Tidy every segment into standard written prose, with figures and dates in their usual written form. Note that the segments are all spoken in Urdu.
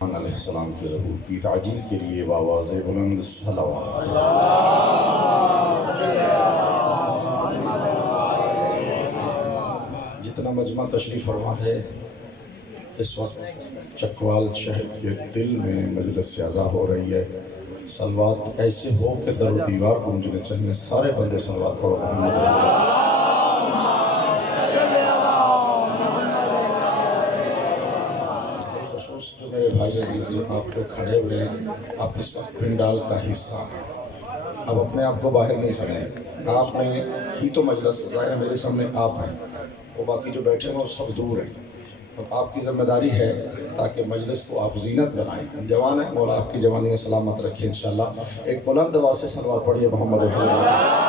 علیہ السلام کے ظہور کی تعجیل کے لیے بآواز بلند صلوات۔ جتنا مجمع تشریف فرما ہے اس وقت چکوال شہر کے دل میں مجلس سیازہ ہو رہی ہے، صلوات ایسے ہو کہ در و دیوار گونجنے چاہیے۔ سارے بندے صلوات پڑھو محمد اللہ۔ خصوص جو میرے بھائی عزیزی آپ جو کھڑے ہوئے ہیں، آپ اس وقت پنڈال کا حصہ ہیں، اب اپنے آپ کو باہر نہیں سمجھیں۔ آپ نے ہی تو مجلس ظاہر میرے سامنے آپ ہیں، وہ باقی جو بیٹھے ہیں وہ سب دور ہیں۔ اب آپ کی ذمہ داری ہے تاکہ مجلس کو آپ زینت بنائیں۔ جوان ہیں، مولا آپ کی جوانی سلامت رکھے انشاءاللہ۔ ایک بلند آواز سے صلوات پڑھیے محمد اللہ۔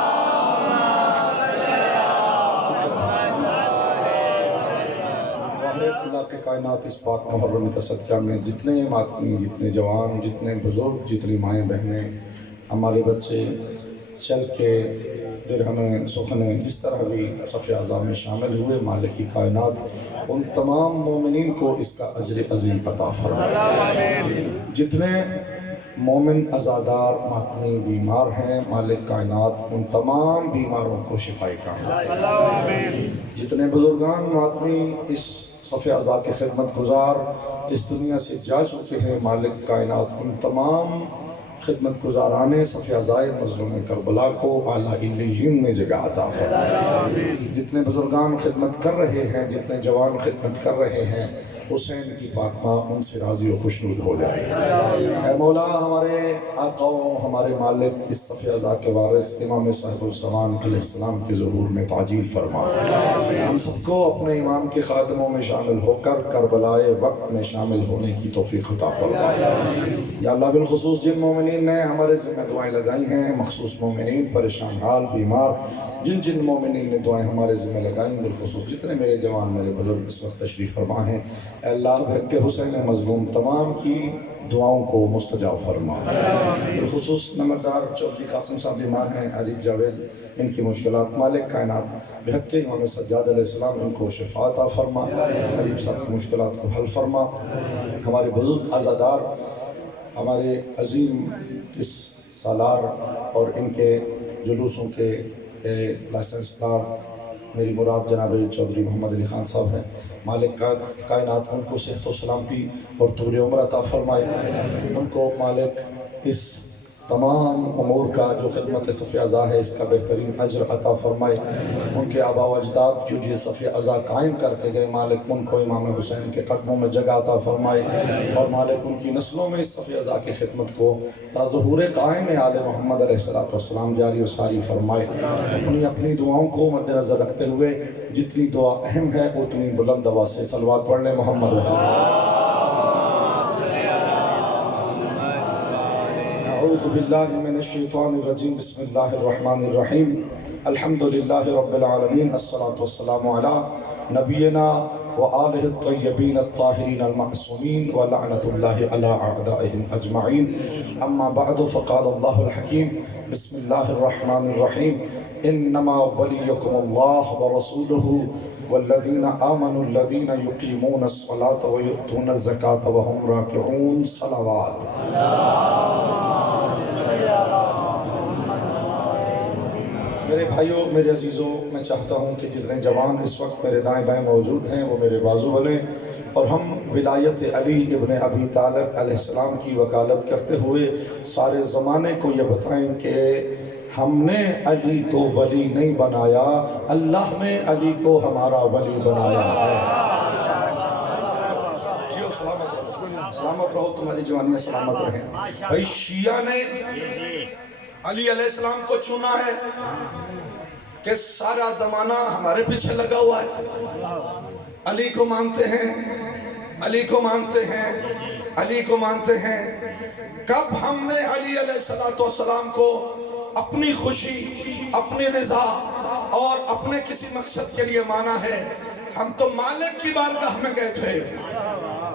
اللہ کے کائنات اس پاک محرم کا صدقہ میں جتنے ماتمی، جتنے جوان، جتنے بزرگ، جتنی مائیں بہنیں، ہمارے بچے چل کے درہمیں سخنیں جس طرح بھی صف اعظم میں شامل ہوئے، مالک کی کائنات ان تمام مومنین کو اس کا اجر عظیم عطا فرمائے۔ جتنے مومن عزادار ماتمی بیمار ہیں، مالک کائنات ان تمام بیماروں کو شفائے کامل۔ جتنے بزرگان ماتمی اس صف اعضاء کے خدمت گزار اس دنیا سے جا چکے ہیں، مالک کائنات ان تمام خدمت گزارانے صف اعضاء مظلوم کربلا کو اعلیٰ علیین میں جگہ عطا فرمائے۔ جتنے بزرگان خدمت کر رہے ہیں، جتنے جوان خدمت کر رہے ہیں، حسین کی پاک ماں ان سے راضی و خوشنود ہو جائے۔ اے مولا ہمارے آقا و ہمارے مالک اس صف اعضاء کے وارث امام صاحب الزمان علیہ السلام کے ظہور میں تعجیل فرما۔ ہم سب کو اپنے امام کے خادموں میں شامل ہو کر کربلائے وقت میں شامل ہونے کی توفیق عطا فرما۔ یا اللہ بالخصوص جن مومنین نے ہمارے ذمہ دعائیں لگائی ہیں، مخصوص مومنین پریشان حال بیمار، جن مومنین نے دعائیں ہمارے ذمہ لگائیں، بالخصوص جتنے میرے جوان میرے بزرگ اس وقت تشریف فرما ہیں، اے اللہ بھگ کے حسین مظلوم تمام کی دعاؤں کو مستجاب فرما۔ بالخصوص نمبردار چودھری قاسم صاحب بیمار ہیں، عریف جاوید، ان کی مشکلات مالک کائنات بحق کے امام سجاد علیہ السلام ان کو شفا عطا فرما، عریف صاحب کی مشکلات کو حل فرما۔ ہمارے بزرگ عزادار، ہمارے عظیم اس سالار اور ان کے جلوسوں کے لائسنس دار میری مراد جناب چودھری محمد علی خان صاحب ہیں، مالک کائنات ان کو صحت و سلامتی اور طول عمر عطا فرمائے۔ ان کو مالک اس تمام امور کا جو خدمت صف اعضاء ہے اس کا بہترین اجر عطا فرمائے۔ ان کے آباء و اجداد جو یہ صف اعضاء قائم کر کے گئے، مالک ان کو امام حسین کے قدموں میں جگہ عطا فرمائے، اور مالک ان کی نسلوں میں اس صف اعضاء کی خدمت کو تا ظہور قائم آل محمد علیہ السلام جاری و ساری فرمائے۔ اپنی اپنی دعاؤں کو مد نظر رکھتے ہوئے جتنی دعا اہم ہے اتنی بلند آواز سے صلوات پڑھ لیں محمد اللہ۔ اعوذ باللہ من الشیطان الرجیم، بسم اللہ الرحمن الرحیم، الحمدللہ رب العالمین، الصلاة والسلام علی نبینا وآلہ الطیبین الطاہرین المعصومین ولعنت اللہ علی اعدائہم اجمعین، اما بعد فقال اللہ الحکیم، بسم اللہ الرحمن الرحیم، انما ولیکم اللہ ورسولہ والذین آمنوا الذین یقیمون الصلاة ویؤتون الزکاة وهم راکعون۔ صلوات۔ میرے بھائیوں، میرے عزیزوں، میں چاہتا ہوں کہ جتنے جوان اس وقت میرے دائیں بائیں موجود ہیں وہ میرے بازو بنیں، اور ہم ولایت علی ابن ابی طالب علیہ السلام کی وکالت کرتے ہوئے سارے زمانے کو یہ بتائیں کہ ہم نے علی کو ولی نہیں بنایا، اللہ نے علی کو ہمارا ولی بنایا ہے۔ جیو سلامت رہو، سلامت رہو، تمہاری جوانیاں سلامت رہیں۔ بھائی شیعہ نے علی علیہ السلام کو چنا ہے کہ سارا زمانہ ہمارے پیچھے لگا ہوا ہے، علی کو مانتے ہیں، علی کو مانتے ہیں، علی کو مانتے ہیں۔ کب ہم نے علی علیہ السلام کو اپنی خوشی، اپنی رضا اور اپنے کسی مقصد کے لیے مانا ہے؟ ہم تو مالک کی بارگاہ میں گئے تھے،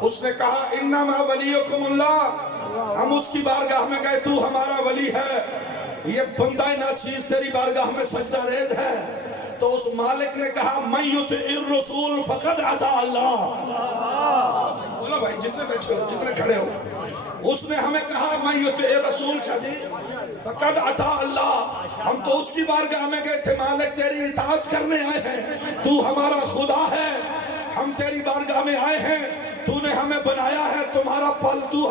اس نے کہا انما ولیکم اللہ، ہم اس کی بارگاہ میں گئے، تو ہمارا ولی ہے۔ یہ بندہ ناچیز تیری بارگاہ میں سجدہ ریز ہے، تو اس مالک نے کہا من یطع الرسول فقد اطاع اللہ۔ بولو بھائی جتنے بیٹھے ہو جتنے کھڑے ہو. اس نے ہمیں کہا میں یطیع رسول شاہ فقد اطاع اللہ. ہم تو اس کی بارگاہ میں گئے تھے مالک تیری اطاعت کرنے آئے ہیں, تو ہمارا خدا ہے, ہم تیری بارگاہ میں آئے ہیں, تو نے ہمیں بنایا ہے, تو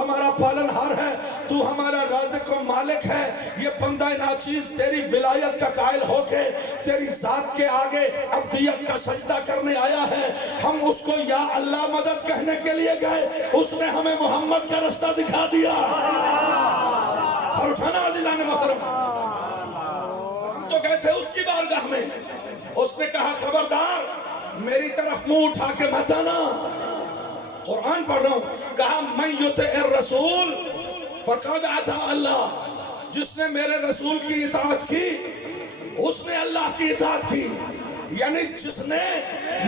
ہمارا پالنہار ہے, تو ہمارا رازق و مالک ہے. یہ بندہ ناچیز تیری ولایت کا قائل ہو کے تیری ذات کے آگے عبدیت کا سجدہ کرنے آیا ہے. ہم اس کو یا اللہ مدد کہنے کے لیے گئے, اس نے ہمیں محمد کا رستہ دکھا دیا. اور اٹھانا عزیزان محترم, ہم تو گئے تھے اس کی بارگاہ میں. اس نے کہا خبردار میری طرف منہ اٹھا کے مت آنا. قرآن پڑھ رہا ہوں, کہا من یطع الرسول فقد اطاع اللہ. جس نے میرے رسول کی اطاعت کی اس نے اللہ کی اطاعت کی. یعنی جس نے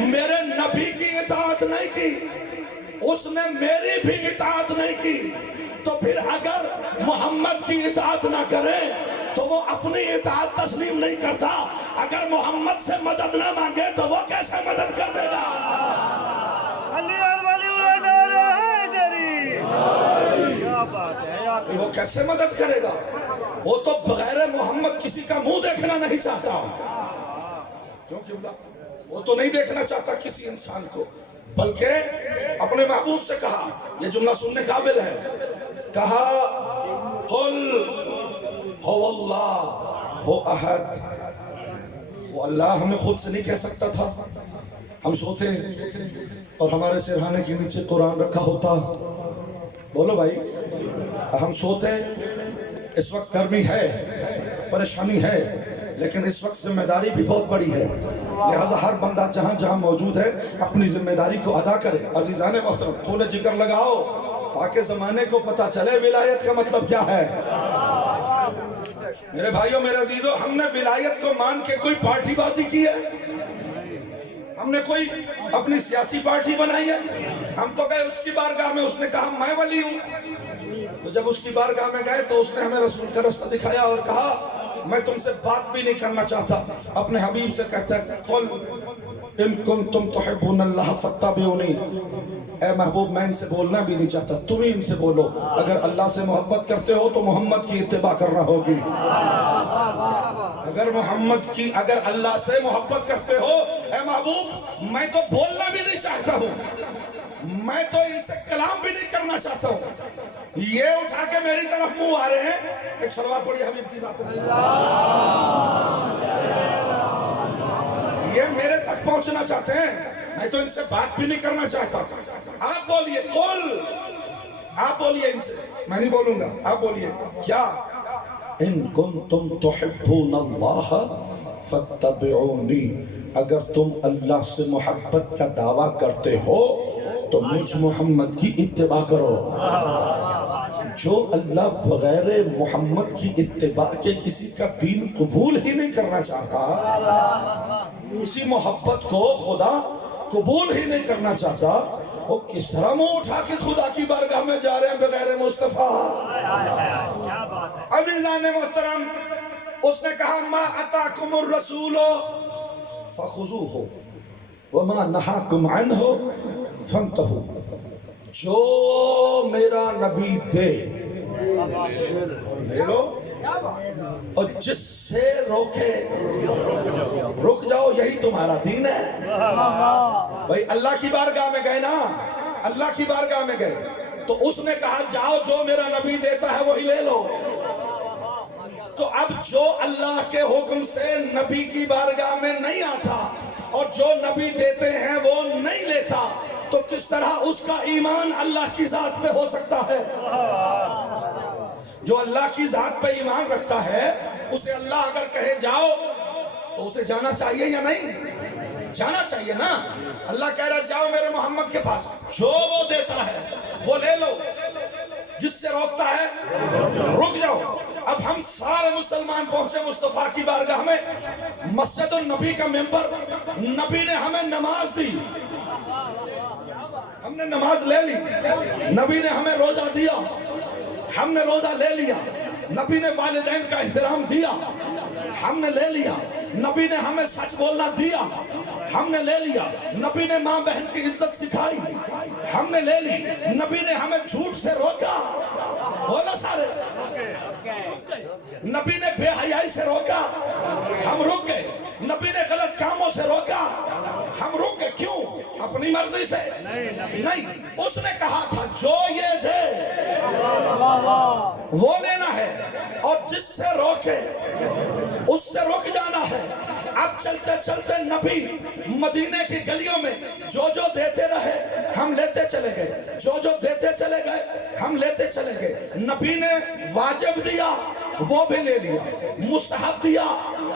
میرے نبی کی اطاعت نہیں کی اس نے میری بھی اطاعت نہیں کی. تو پھر اگر محمد کی اطاعت نہ کرے تو وہ اپنی اطاعت تسلیم نہیں کرتا. اگر محمد سے مدد نہ مانگے تو وہ کیسے مدد کر دے گا؟ وہ کیسے مدد کرے گا؟ وہ تو بغیر محمد کسی کا منہ دیکھنا نہیں چاہتا. کیوں وہ تو نہیں دیکھنا چاہتا کسی انسان کو, بلکہ اپنے محبوب سے کہا, یہ جملہ سننے قابل ہے, کہا قل هو اللہ هو احد. وہ اللہ ہمیں خود سے نہیں کہہ سکتا تھا. ہم سوتے اور ہمارے سرہانے کے نیچے قرآن رکھا ہوتا. بولو بھائی, ہم سوتے, اس وقت گرمی ہے, پریشانی ہے, لیکن اس وقت ذمہ داری بھی بہت بڑی ہے. لہذا ہر بندہ جہاں جہاں موجود ہے اپنی ذمہ داری کو ادا کرے. عزیزان محترم کھولے جگر لگاؤ تاکہ زمانے کو پتہ چلے ولایت کا مطلب کیا ہے. میرے بھائیوں میرے عزیزوں, ہم نے ولایت کو مان کے کوئی پارٹی بازی کی ہے؟ ہم نے کوئی اپنی سیاسی پارٹی بنائی ہے؟ ہم تو گئے اس کی بارگاہ میں, اس نے کہا میں ولی ہوں. تو جب اس کی بارگاہ میں گئے تو اس نے ہمیں رسول کا رستہ دکھایا اور کہا میں تم سے بات بھی نہیں کرنا چاہتا. اپنے حبیب سے کہتا ہے قل ان کنتم تحبون اللہ فاتبعونی. اے محبوب میں ان سے بولنا بھی نہیں چاہتا, تم ہی ان سے بولو. اگر اللہ سے محبت کرتے ہو تو محمد کی اتباع کرنا ہوگی. اگر اللہ سے محبت کرتے ہو, اے محبوب میں تو بولنا بھی نہیں چاہتا ہوں, میں تو ان سے کلام بھی نہیں کرنا چاہتا ہوں. یہ اٹھا کے میری طرف منہ آ رہے ہیں. ایک صلوات پڑھیے حبیب کی ذات پر. یہ میرے تک پہنچنا چاہتے ہیں, میں تو ان سے بات بھی نہیں کرنا چاہتا. آپ بولیے قل, آپ بولیے ان سے, میں نہیں بولوں گا, آپ بولیے کیا ان کنتم تحبون اللہ فاتبعونی. اگر تم اللہ سے محبت کا دعویٰ کرتے ہو تو مجھ محمد کی اتباع کرو. جو اللہ بغیر محمد کی اتباع کے کسی کا دین قبول ہی نہیں کرنا چاہتا, اسی محبت کو خدا قبول ہی نہیں کرنا چاہتا, وہ کس طرح منہ اٹھا کے خدا کی بارگاہ میں جا رہے ہیں بغیر مصطفیٰ؟ عزیزان محترم, اس نے کہا ما اتاکم الرسول فخذوہ وما نہاکم عنہ فانتہوا. جو میرا نبی دے لے لو, اور جس سے روکے رک جاؤ. یہی تمہارا دین ہے. بھائی اللہ کی بارگاہ میں گئے نا, اللہ کی بارگاہ میں گئے تو اس نے کہا جاؤ جو میرا نبی دیتا ہے وہی لے لو. تو اب جو اللہ کے حکم سے نبی کی بارگاہ میں نہیں آتا اور جو نبی دیتے ہیں وہ نہیں لیتا, تو کس طرح اس کا ایمان اللہ کی ذات پہ ہو سکتا ہے؟ جو اللہ کی ذات پہ ایمان رکھتا ہے اسے اللہ اگر کہے جاؤ تو اسے جانا چاہیے یا نہیں؟ جانا چاہیے نا. اللہ کہہ رہا جاؤ میرے محمد کے پاس, جو وہ دیتا ہے وہ لے لو, جس سے روکتا ہے رک جاؤ. اب ہم سارے مسلمان پہنچے مصطفیٰ کی بارگاہ میں, مسجد النبی کا ممبر, نبی نے ہمیں نماز دی, ہم نے نماز لے لی. نبی نے ہمیں روزہ دیا, ہم نے روزہ لے لیا. نبی نے والدین کا احترام دیا, ہم نے لے لیا. نبی نے ہمیں سچ بولنا دیا, ہم نے لے لیا. نبی نے ماں بہن کی عزت سکھائی, ہم نے لے لی. نبی نے ہمیں جھوٹ سے روکا, بولو سارے. نبی نے بے حیائی سے روکا, ہم رک گئے. نبی نے غلط کاموں سے روکا, ہم رک گئے. کیوں؟ اپنی مرضی سے نہیں. اس نے کہا تھا جو یہ دے وہ لینا ہے, اور جس سے روکے اس سے رک جانا ہے. اب چلتے چلتے نبی مدینے کی گلیوں میں جو دیتے رہے ہم لیتے چلے گئے, جو دیتے چلے گئے ہم لیتے چلے گئے. نبی نے واجب دیا وہ بھی لے لیا, مستحب دیا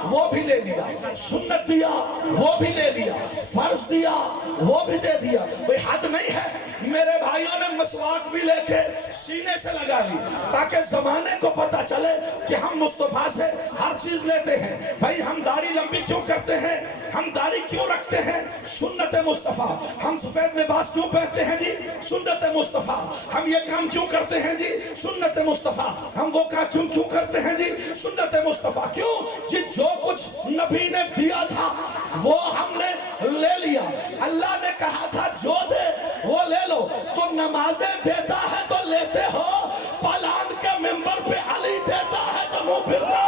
وہ بھی لے لیا, سنت دیا وہ بھی لے لیا, فرض دیا وہ بھی دے دیا. کوئی حد نہیں ہے. میرے بھائیوں نے مسواک بھی لے کے سینے سے لگا لی تاکہ زمانے کو پتا چلے کہ ہم مصطفیٰ سے ہر چیز لیتے ہیں. بھائی ہم داڑھی لمبی کیوں کرتے ہیں, ہم داڑھی کیوں رکھتے ہیں؟ سنت مصطفیٰ. ہم سفید لباس کیوں پہنتے ہیں جی؟ سنت مصطفیٰ. ہم یہ کام کیوں کرتے ہیں جی؟ سنت مصطفیٰ. ہم وہ کام کیوں کرتے ہیں جی؟ سنت مصطفیٰ. کیوں جی؟ جو کچھ نبی نے دیا تھا وہ ہم نے لے لیا. اللہ نے کہا تھا جو دے وہ لے لو, تو نمازیں دیتا ہے تو لیتے ہو, پلان کے ممبر پہ علی دیتا ہے تو منہ پھرنا.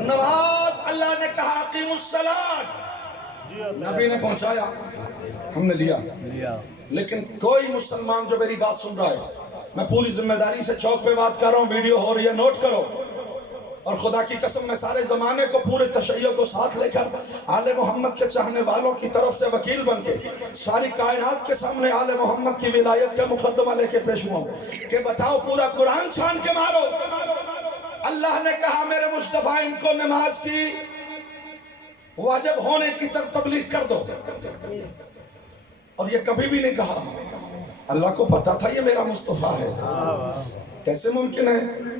نماز اللہ نے کہا اقیموا الصلاۃ, نبی نے پہنچایا, ہم نے لیا. لیکن کوئی مسلمان جو میری بات سن رہا ہے, میں پوری ذمہ داری سے چوک پہ بات کر رہا ہوں, ویڈیو ہو رہی ہے, نوٹ کرو. اور خدا کی قسم میں سارے زمانے کو پورے تشیع کو ساتھ لے کر آل محمد کے چاہنے والوں کی طرف سے وکیل بن کے ساری کائنات کے سامنے آل محمد کی ولایت کا مقدمہ لے کے پیش ہوا ہوں کہ بتاؤ پورا قرآن چھان کے مارو. اللہ نے کہا میرے مصطفیٰ ان کو نماز کی واجب ہونے کی تبلیغ کر دو, اور یہ کبھی بھی نہیں کہا. اللہ کو پتا تھا یہ میرا مصطفیٰ ہے. کیسے ممکن ہے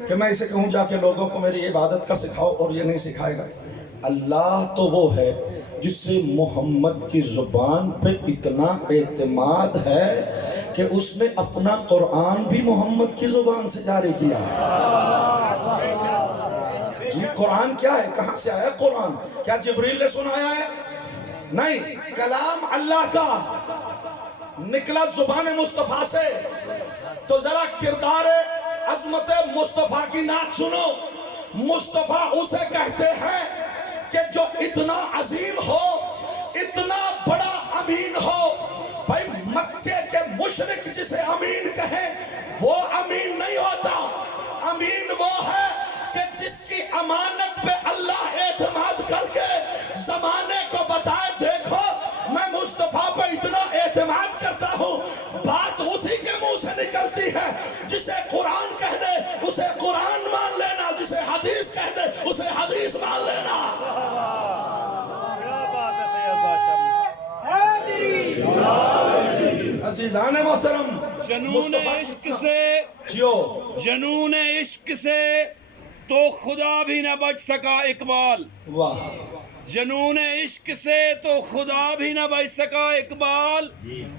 کہ میں اسے کہوں جا کے لوگوں کو میری عبادت کا سکھاؤ اور یہ نہیں سکھائے گا؟ اللہ تو وہ ہے جس سے محمد کی زبان پہ اتنا اعتماد ہے کہ اس نے اپنا قرآن بھی محمد کی زبان سے جاری کیا. یہ قرآن کیا ہے؟ کہاں سے آیا قرآن؟ کیا جبریل نے سنایا ہے؟ نہیں, کلام اللہ کا نکلا زبان مصطفیٰ سے. تو ذرا کردار عظمت مصطفیٰ کی نعت سنو. مصطفیٰ اسے کہتے ہیں کہ جو اتنا عظیم ہو, اتنا بڑا امین ہو. بھائی مکے کے مشرک جسے امین کہیں وہ امین نہیں ہوتا. امین وہ ہے کہ جس کی امانت پہ اللہ اعتماد کر کے زمانے کو بتائے دیکھو میں مصطفیٰ پہ اتنا اعتماد کرتا ہوں. بات اسی کے منہ سے نکلتی ہے. جسے قرآن کہہ دے اسے قرآن مان لینا, جسے حدیث کہہ دے اسے حدیث مان لینا. عزیزان محترم, جنون عشق سے جنون عشق سے تو خدا بھی نہ بچ سکا اقبال. واہ, جنون عشق سے تو خدا بھی نہ بچ سکا اقبال.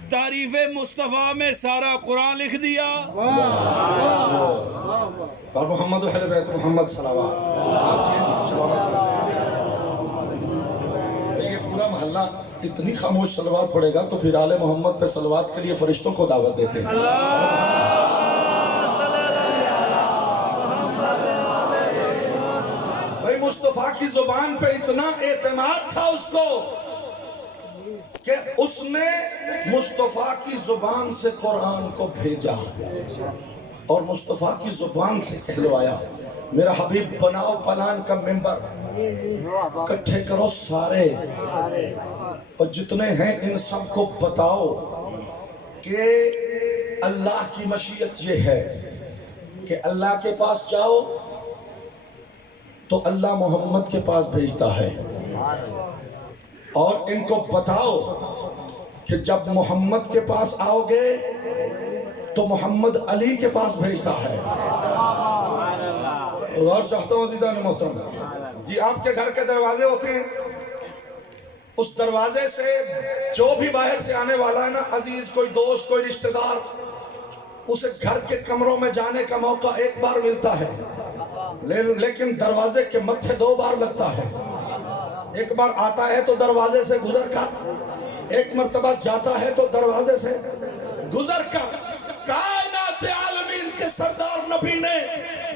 تعریف مصطفیٰ میں سارا قرآن لکھ دیا. اور محمد و اہل بیت محمد صلوات. یہ پورا محلہ اتنی خاموش صلوات پڑے گا تو پھر آل محمد پہ صلوات کے لیے فرشتوں کو دعوت دیتے ہیں. بھائی مصطفیٰ کی زبان پہ اتنا اعتماد تھا اس کو کہ اس نے مصطفیٰ کی زبان سے قرآن کو بھیجا اور مصطفیٰ کی زبان سے کہلوایا میرا حبیب بناؤ پلان کا ممبر, کٹھے کرو سارے اور جتنے ہیں ان سب کو بتاؤ کہ اللہ کی مشیت یہ ہے کہ اللہ کے پاس جاؤ تو اللہ محمد کے پاس بھیجتا ہے, اور ان کو بتاؤ کہ جب محمد کے پاس آؤ گے تو محمد علی کے پاس بھیجتا ہے. اور چاہتا ہوں عزیزان محترم جی, آپ کے گھر کے دروازے ہوتے ہیں, اس دروازے سے جو بھی باہر سے آنے والا ہے نا، عزیز، کوئی دوست، کوئی رشتہ دار، اسے گھر کے کمروں میں جانے کا موقع ایک بار ملتا ہے، لیکن دروازے کے متھے 2 بار لگتا ہے۔ ایک بار آتا ہے تو دروازے سے گزر کر، ایک مرتبہ جاتا ہے تو دروازے سے گزر کر۔ کائنات عالمین کے سردار نبی نے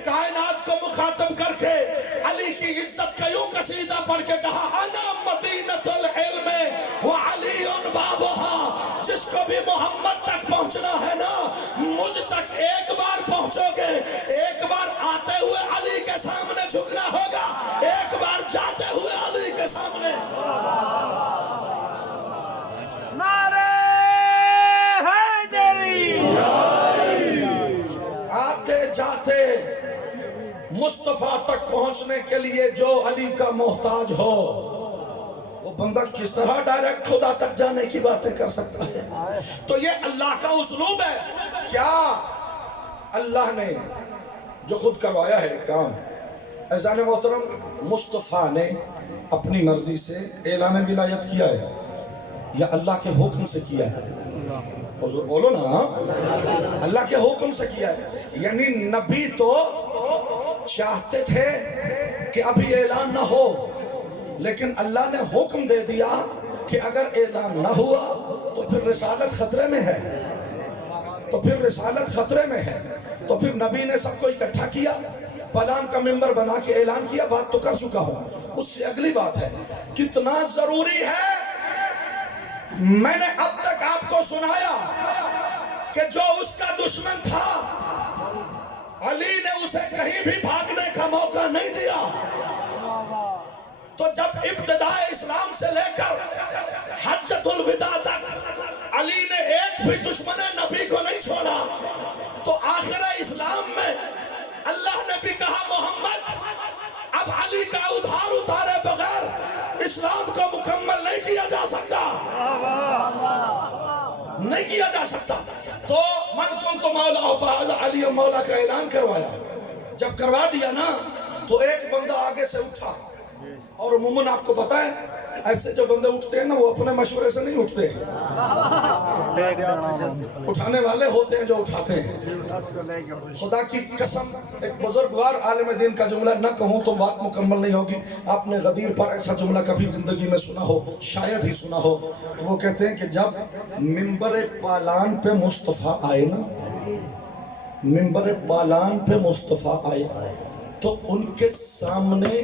کائنات کو مخاطب کر کے علی کی عزت کا یوں قصیدہ پڑھ کے کہا، انا مدینۃ العلم وعلی بابھا۔ جس کو بھی محمد تک پہنچنا ہے نا، مجھ تک ایک بار پہنچو گے، ایک بار آتے ہوئے علی کے سامنے جھکنا ہوگا، ایک بار جاتے ہوئے علی کے سامنے۔ نعرہ حیدری، آتے جاتے مصطفیٰ تک پہنچنے کے لیے جو علی کا محتاج ہو، وہ بندہ کس طرح ڈائریکٹ خدا تک جانے کی باتیں کر سکتا ہے؟ تو یہ اللہ کا اسلوب ہے۔ کیا اللہ نے جو خود کروایا ہے کام، عزیزان محترم، مصطفیٰ نے اپنی مرضی سے اعلان ولایت کیا ہے یا اللہ کے حکم سے کیا ہے؟ حضور بولو نا، اللہ کے حکم سے کیا ہے۔ یعنی نبی تو چاہتے تھے کہ ابھی اعلان نہ ہو، لیکن اللہ نے حکم دے دیا کہ اگر اعلان نہ ہوا تو پھر رسالت خطرے میں ہے، تو پھر رسالت خطرے میں ہے۔ تو پھر نبی نے سب کو اکٹھا کیا، پلان کا ممبر بنا کے اعلان کیا، بات تو کر چکا ہوں۔ اس سے اگلی بات ہے، کتنا ضروری ہے، میں نے اب تک آپ کو سنایا کہ جو اس کا دشمن تھا، علی نے اسے کہیں بھی بھاگنے کا موقع نہیں دیا۔ تو جب ابتداء اسلام سے لے کر حجۃ الوداع تک علی نے ایک بھی دشمن نبی کو نہیں چھوڑا، تو آخر اسلام میں اللہ نے بھی کہا، محمد اب علی کا ادھار اتارے بغیر اسلام کو مکمل نہیں کیا جا سکتا، نہیں کیا جا سکتا۔ تو من کنت مولا فہذا علی مولا کا اعلان کروایا۔ جب کروا دیا نا، تو ایک بندہ آگے سے اٹھا، اور عموماً آپ کو پتا ہے ایسے جو بندے اٹھتے ہیں نا، وہ اپنے مشورے سے نہیں اٹھتے، اٹھانے والے ہوتے ہیں جو اٹھاتے ہیں۔ خدا کی قسم، ایک بزرگوار عالم دین کا جملہ نہ کہوں تو بات مکمل نہیں ہوگی۔ آپ نے غدیر پر ایسا جملہ کبھی زندگی میں سنا ہو، شاید ہی سنا ہو۔ وہ کہتے ہیں کہ جب منبر پالان پہ مصطفیٰ آئے نا، منبر پالان پہ مصطفیٰ آئے تو ان کے سامنے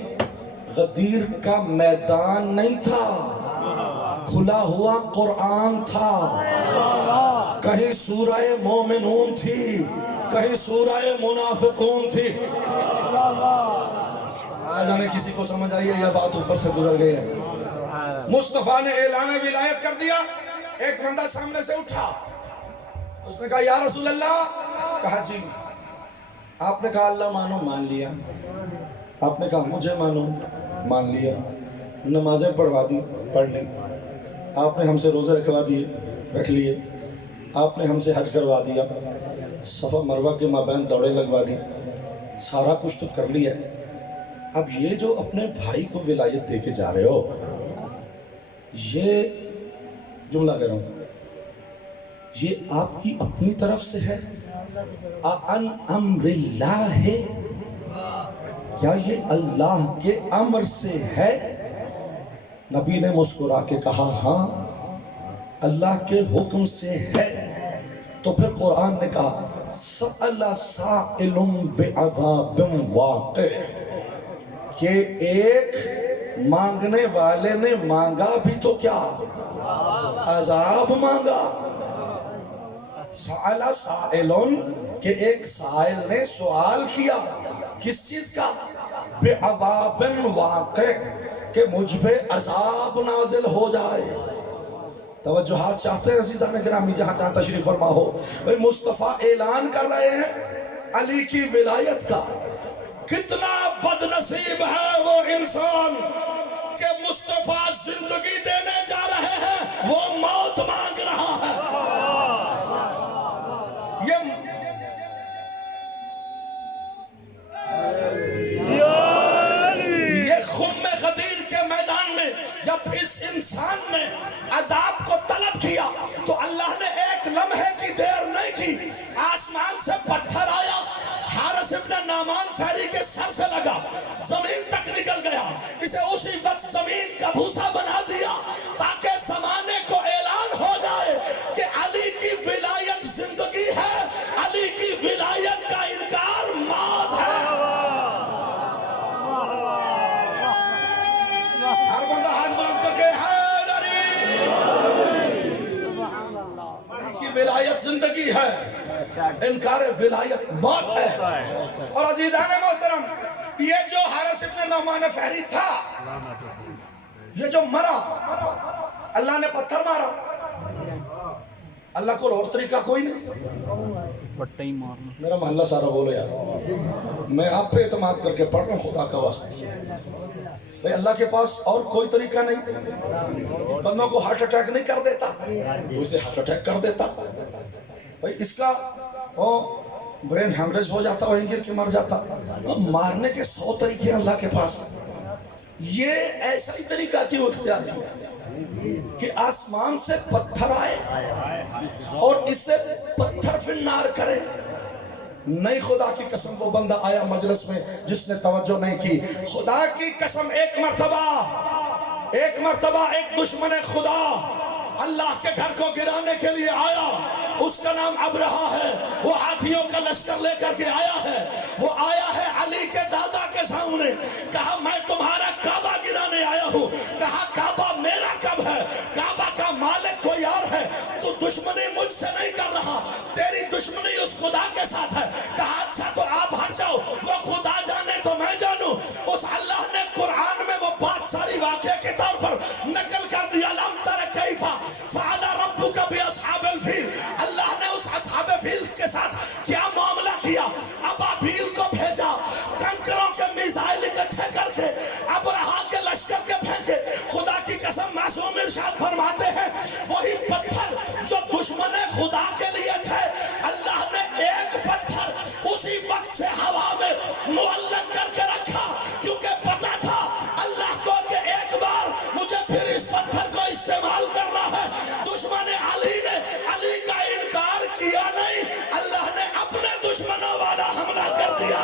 غدیر کا میدان نہیں تھا، کھلا ہوا قرآن تھا۔ کہیں سورہ مومنون تھی، کہیں سورہ منافقون تھی۔ جانے کسی کو سمجھ آئی ہے یا بات اوپر سے گزر گئی ہے؟ مصطفیٰ نے اعلان ولایت کر دیا، ایک بندہ سامنے سے اٹھا، اس نے کہا یا رسول اللہ۔ کہا جی۔ آپ نے کہا اللہ مانو، مان لیا۔ آپ نے کہا مجھے مانو، مان لیا۔ نمازیں پڑھوا دی، پڑھ لی۔ آپ نے ہم سے روزے رکھوا دیے، رکھ لیے۔ آپ نے ہم سے حج کروا دیا، صفا مروہ کے مابین دوڑیں لگوا دی، سارا کچھ تو کر لیا۔ اب یہ جو اپنے بھائی کو ولایت دے کے جا رہے ہو، یہ جملہ کہہ رہا ہوں، یہ آپ کی اپنی طرف سے ہے، ان امر اللہ ہے، کیا یہ اللہ کے امر سے ہے؟ نبی نے مسکرا کے کہا ہاں، اللہ کے حکم سے ہے۔ تو پھر قرآن نے کہا سأل سائل بعذاب واقع، کہ ایک مانگنے والے نے مانگا بھی تو کیا؟ عذاب مانگا۔ سأل سائل، کہ ایک سائل نے سوال کیا، کس چیز کا؟ بعذاب واقع، کہ مجھ پہ عذاب نازل ہو جائے۔ توجہات چاہتے ہیں عزیزان گرامی جہاں جہاں تشریف فرما ہو۔ بھئی مصطفیٰ اعلان کر رہے ہیں علی کی ولایت کا۔ کتنا بد نصیب ہے وہ انسان کہ مصطفیٰ زندگی دینے جا رہے ہیں، وہ موت مانگ رہا ہے۔ یہ خم غدیر کے میدان میں جب اس انسان ابن نعمان فہری کے سر سے لگا، زمین تک نکل گیا، اسے اسی وقت زمین کا بھوسا بنا دیا تاکہ زمانے کو اعلان ہو جائے کہ علی کی ولایت زندگی ہے، علی کی ولایت کا انکار موت ہے۔ ہر بندہ ہاتھ بلند کر کے حیدری، علی کی ولایت زندگی ہے، انکار ولایت موت ہے۔ اور عزیزان محترم، یہ جو حارث ابن نعمان فہری تھا، یہ جو مرا، اللہ نے پتھر مارا، اللہ کو اور طریقہ کوئی نہیں۔ میرا محلہ سارا بولے یار، میں آپ پہ اعتماد کر کے پڑھ رہا ہوں خدا کا واسطہ، بھئی اللہ کے پاس اور کوئی طریقہ نہیں، بندوں کو ہارٹ اٹیک نہیں کر دیتا، اسے ہارٹ اٹیک کر دیتا، بھئی اس کا برین ہیمریج ہو جاتا، وہیں گر کے مر جاتا۔ مارنے کے 100 طریقے اللہ کے پاس، یہ ایسا ہی طریقہ کیوں اختیار کیا کہ آسمان سے پتھر آئے اور اس سے پتھر فنار کرے؟ نہیں، خدا کی قسم وہ بندہ آیا مجلس میں جس نے توجہ نہیں کی۔ خدا کی قسم ایک مرتبہ ایک دشمن خدا اللہ کے گھر کو گرانے کے لیے آیا، اس کا نام ابرہہ ہے، وہ ہاتھیوں کا لشکر لے کر کے آیا ہے، وہ آیا ہے علی کے دادا کے سامنے، کہا میں تمہارا کعبہ گرانے آیا ہوں، کہا کعبہ میرا کب ہے؟ کعبہ کا مالک کوئی اور ہے، تو دشمنی مجھ سے نہیں کر رہا، تیری دشمنی اس خدا کے ساتھ ہے۔ کہا اچھا تو آپ ہٹ جاؤ، وہ خدا جانے تو میں جانوں۔ اس اللہ نے قرآن میں وہ بات ساری واقعے کے طور پر نقل کر دیا، لم تر کیف فعل ربک باصحاب الفیل، اللہ نے اس اصحاب فیل کے ساتھ کیا معاملہ کیا۔ ابابیل کو بھیجا، کنکروں کے میزائل اکٹھے کر کے ابرہہ کے لشکر کے پھینکے۔ خدا کی قسم معصوم ارشاد فرماتے ہیں وہی پتھر جو دشمن خدا کے لیے تھے، اللہ نے ایک پتھر اسی وقت سے ہوا میں معلق کر کے رکھا، کیونکہ پتا تھا اللہ کو کہ ایک بار مجھے پھر اس پتھر کو استعمال کرنا ہے۔ دشمن علی نے علی کا انکار کیا نہیں، اللہ نے اپنے دشمنوں والا حملہ کر دیا۔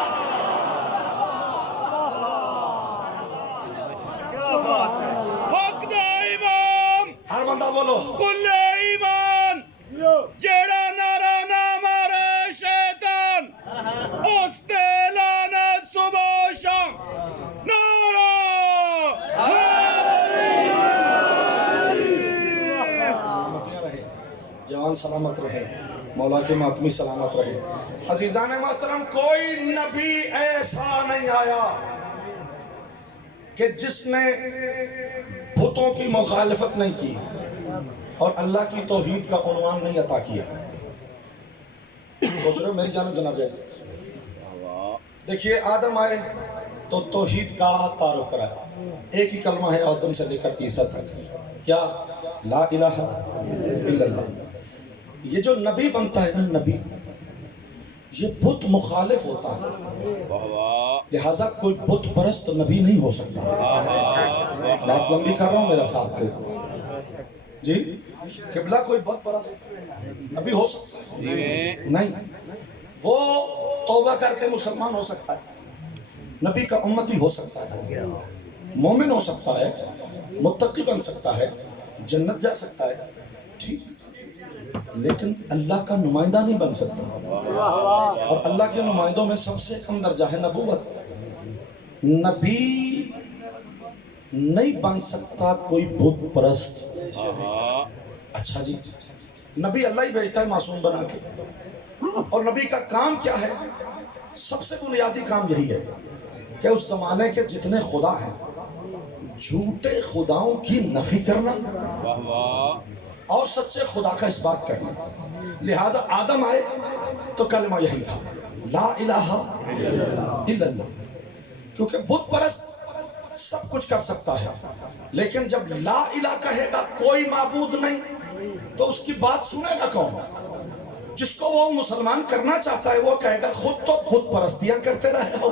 حق دا امام، ہر بندہ بولو کل ایمان، جیڑا نعرہ نہ مارے شیطان، اس تے لعنت صبح و شام۔ نعرہ جوان سلامت رہے، مولا کے ماتمی سلامت رہے۔ عزیزان محترم، کوئی نبی ایسا نہیں آیا کہ جس نے بتوں کی مخالفت نہیں کی اور اللہ کی توحید کا عنوان نہیں عطا کیا۔ سوچ رہے ہو میری جانب جناب جائے؟ دیکھیے آدم آئے تو توحید کا تعارف کرایا، ایک ہی کلمہ ہے آدم سے لے کر عیسیٰ تک، کیا؟ لا الہ الا اللہ۔ یہ جو نبی بنتا ہے نا، نبی یہ بت مخالف ہوتا ہے، لہٰذا کوئی بت پرست نبی نہیں ہو سکتا۔ بات لمبی کر رہا ہوں، میرا ساتھ دو جی۔ قبلہ کوئی بت پرست نبی ہو سکتا ہے؟ نہیں، وہ توبہ کر کے مسلمان ہو سکتا ہے، نبی کا امتی ہو سکتا ہے، مومن ہو سکتا ہے، متقی بن سکتا ہے، جنت جا سکتا ہے، ٹھیک، لیکن اللہ کا نمائندہ نہیں بن سکتا۔ اور اللہ کے نمائندوں میں سب سے کم درجہ ہے نبوت۔ نبی نہیں بن سکتا کوئی بت پرست۔ اچھا جی، نبی اللہ ہی بھیجتا ہے معصوم بنا کے، اور نبی کا کام کیا ہے؟ سب سے بنیادی کام یہی ہے کہ اس زمانے کے جتنے خدا ہیں جھوٹے خداؤں کی نفی کرنا اور سچے خدا کا اس بات کرنا۔ لہذا آدم آئے تو کلمہ یہی تھا، لا الہ الا اللہ، کیونکہ بت پرست سب کچھ کر سکتا ہے، لیکن جب لا الہ کہے گا کوئی معبود نہیں تو اس کی بات سنے گا کون؟ جس کو وہ مسلمان کرنا چاہتا ہے وہ کہے گا خود تو بت پرستیاں کرتے رہے ہو،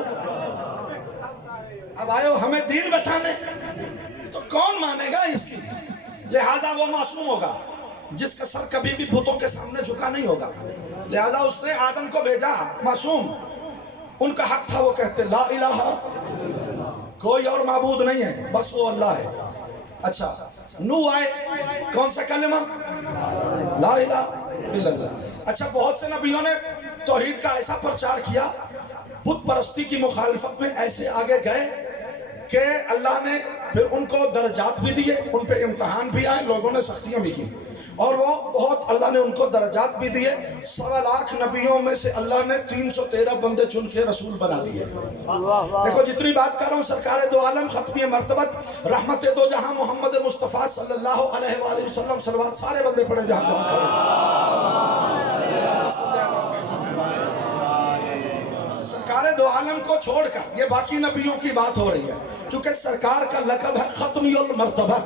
اب آئے ہو ہمیں دین بتانے، تو کون مانے گا اس کی؟ لہٰذا وہ معصوم ہوگا جس کا سر کبھی بھی بتوں کے سامنے جھکا نہیں ہوگا۔ لہٰذا اس نے آدم کو بھیجا معصوم، ان کا حق تھا وہ کہتے لا الہ کوئی اور معبود نہیں ہے بس وہ اللہ ہے. اچھا نوح آئے کون سا کلمہ لا الہ الا اللہ. اچھا بہت سے نبیوں نے توحید کا ایسا پرچار کیا بت پرستی کی مخالفت میں ایسے آگے گئے کہ اللہ نے پھر ان کو درجات بھی دیے, ان پہ امتحان بھی آئے, لوگوں نے سختیاں بھی کی اور وہ بہت اللہ نے ان کو درجات بھی دیے. 1.25 لاکھ نبیوں میں سے اللہ نے 313 بندے چن کے رسول بنا دیے. دیکھو جتنی بات کر رہا ہوں سرکار دو عالم ختمی مرتبت رحمت دو جہاں محمد مصطفیٰ صلی اللہ علیہ وآلہ وسلم صلوات سارے بندے پڑھے جہاں جہاں سرکار دو عالم کو چھوڑ کر یہ باقی نبیوں کی بات ہو رہی ہے چونکہ سرکار کا لقب ہے ختمی المرتبہ.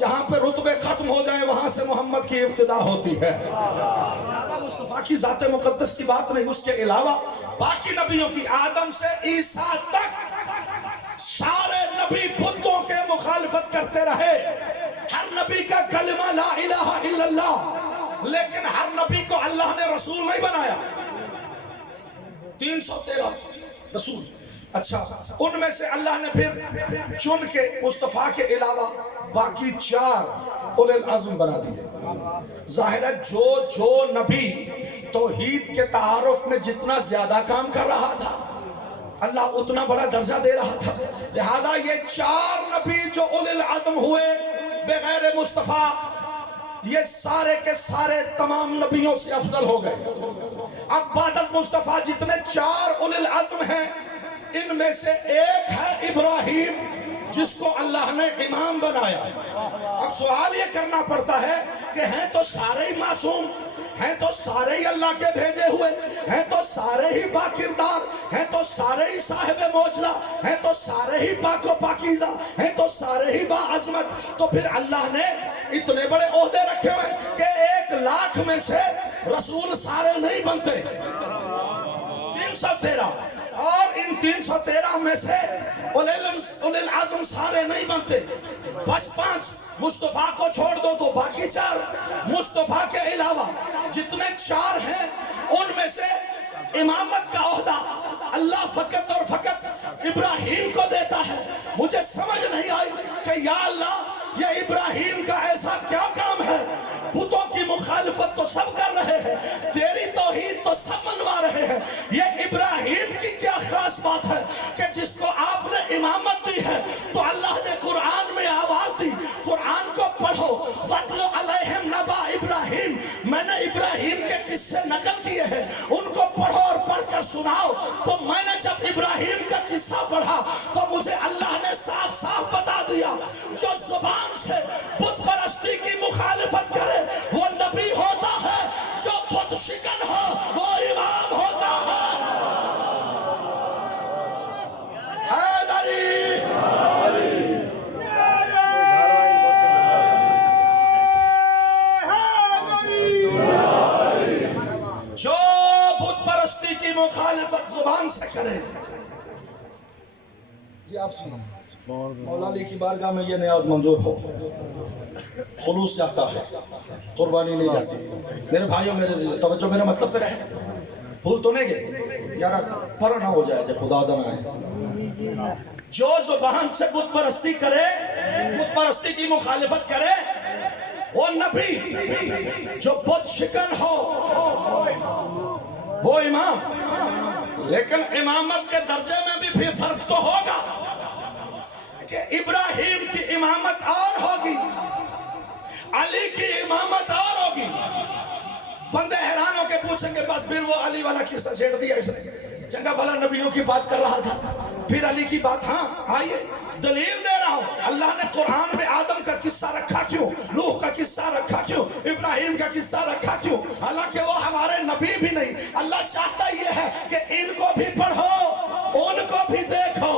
جہاں پہ رتبے ختم ہو جائیں وہاں سے محمد کی ابتدا ہوتی ہے. مصطفیٰ کی ذات مقدس کی بات نہیں, اس کے علاوہ باقی نبیوں کی آدم سے عیسیٰ تک سارے نبی بتوں کے مخالفت کرتے رہے. ہر نبی کا کلمہ لا الہ الا اللہ, لیکن ہر نبی کو اللہ نے رسول نہیں بنایا. 313 رسول. اچھا ان میں سے اللہ نے پھر چن کے مصطفیٰ کے علاوہ باقی 4 اولے العزم بنا دیے. ظاہر ہے جو نبی توحید کے تعارف میں جتنا زیادہ کام کر رہا تھا اللہ اتنا بڑا درجہ دے رہا تھا. لہذا یہ 4 نبی جو اولے العزم ہوئے بغیر مصطفیٰ یہ سارے کے سارے تمام نبیوں سے افضل ہو گئے. اب بعد از مصطفیٰ جتنے 4 اولے العزم ہیں ان میں سے ایک ہے ابراہیم جس کو اللہ نے امام بنایا. اب سوال یہ کرنا پڑتا ہے کہ ہیں تو سارے ہی معصوم, ہیں تو سارے ہی اللہ کے بھیجے ہوئے, ہیں تو سارے ہی با کردار, ہیں تو سارے ہی صاحب معجزہ, ہیں تو سارے ہی پاک و پاکیزہ, ہیں تو سارے ہی با عظمت, تو پھر اللہ نے اتنے بڑے عہدے رکھے ہوئے کہ 1 لاکھ میں سے رسول سارے نہیں بنتے. 313 اور ان 313 میں سے اولے العزم سارے نہیں بنتے. بس 5 مصطفیٰ کو چھوڑ دو تو باقی 4 مصطفیٰ کے علاوہ جتنے 4 ہیں ان میں سے امامت کا عہدہ اللہ فقط اور فقط ابراہیم کو دیتا ہے. مجھے سمجھ نہیں آئی کہ یا اللہ یہ ابراہیم کا ایسا کیا کام ہے, بتوں کی مخالفت تو سب کر رہے ہیں, تیری توحید تو سب منوا رہے ہیں, یہ ابراہیم کی کیا خاص بات ہے کہ جس کو آپ نے امامت دی ہے تو اللہ نے قرآن میں آواز دی قرآن کو پڑھو وَاتْلُ عَلَيْهِمْ نَبَأَ ابراہیم. میں نے ابراہیم کے قصے نقل کیے ہیں, ان کو پڑھو اور پڑھ کر سناؤ. تو میں نے جب ابراہیم کا قصہ پڑھا تو مجھے اللہ نے صاف صاف بتا دیا جو زبان سے بت پرستی کی مخالفت کرے وہ نبی ہوتا ہے, جو بت شکن ہو وہ امام ہوتا ہے. جو بت پرستی کی مخالفت زبان سے کرے. جی آپ سنو مولا علی کی بارگاہ میں یہ نیاز منظور ہو, خلوص جاتا ہے, قربانی نہیں جاتی. میرے بھائیوں میرے توجہ میرے مطلب پہ رہے, بھول تو نہیں گئے یار, پر نہ ہو جائے جب خدا دن آئے. جو زبان سے بت پرستی کرے, بت پرستی کی مخالفت کرے وہ نبی, جو بت شکن ہو وہ امام. لیکن امامت کے درجے میں بھی پھر فرق تو ہوگا کہ ابراہیم کی امامت اور ہوگی, علی کی امامت اور ہوگی. بندے حیران ہو کے پوچھیں گے بس پھر وہ علی والا قصہ چھیڑ دیا اس نے, چنگا بھلا نبیوں کی بات کر رہا تھا پھر علی کی بات. ہاں آئیے دلیل دے رہا ہوں. اللہ نے قرآن میں آدم کا قصہ رکھا کیوں, نوح کا قصہ رکھا کیوں, ابراہیم کا قصہ رکھا کیوں, حالانکہ وہ ہمارے نبی بھی نہیں. اللہ چاہتا یہ ہے کہ ان کو بھی پڑھو ان کو بھی دیکھو,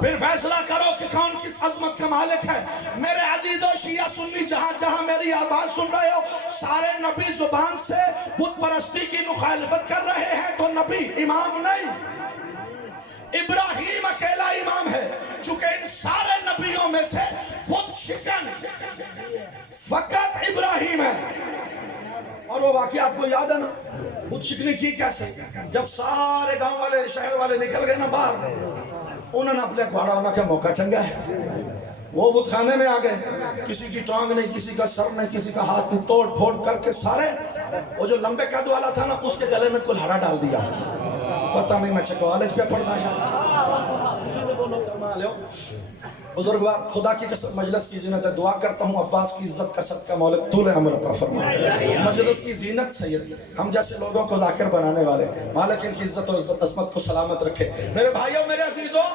پھر فیصلہ کرو کہ کون کس عظمت کا مالک ہے. میرے عزیز و شیعہ سنی جہاں جہاں میری آواز سن رہے ہو, سارے نبی زبان سے بت پرستی کی مخالفت کر رہے ہیں تو نبی امام نہیں. ابراہیم اکیلا امام ہے چونکہ ان سارے نبیوں میں سے بت شکن فقط ابراہیم ہے. اور وہ واقعہ آپ کو یاد ہے نا, خود شکنی کی کیسے؟ جب سارے گاؤں والے شہر والے نکل گئے نا باہر، انہوں نے اپنے گھوڑا ہونا کا موقع چنگا ہے، وہ بت خانے میں آ گئے، کسی کی ٹانگ نہیں، کسی کا سر نہیں، کسی کا ہاتھ نہیں، توڑ پھوڑ کر کے سارے، وہ جو لمبے قد والا تھا نا اس کے گلے میں کلہاڑا ڈال دیا، پتہ نہیں میں کالج پہ پڑھنا ہے۔ بزرگوار خدا کی قسم مجلس کی زینت ہے، دعا کرتا ہوں عباس کی عزت کا صدقہ مولک طول عمر عطا فرمائے، مجلس کی زینت سید ہم جیسے لوگوں کو ذاکر بنانے والے، مالک ان کی عزت اور عزت عظمت کو سلامت رکھے۔ میرے بھائیوں میرے عزیزوں،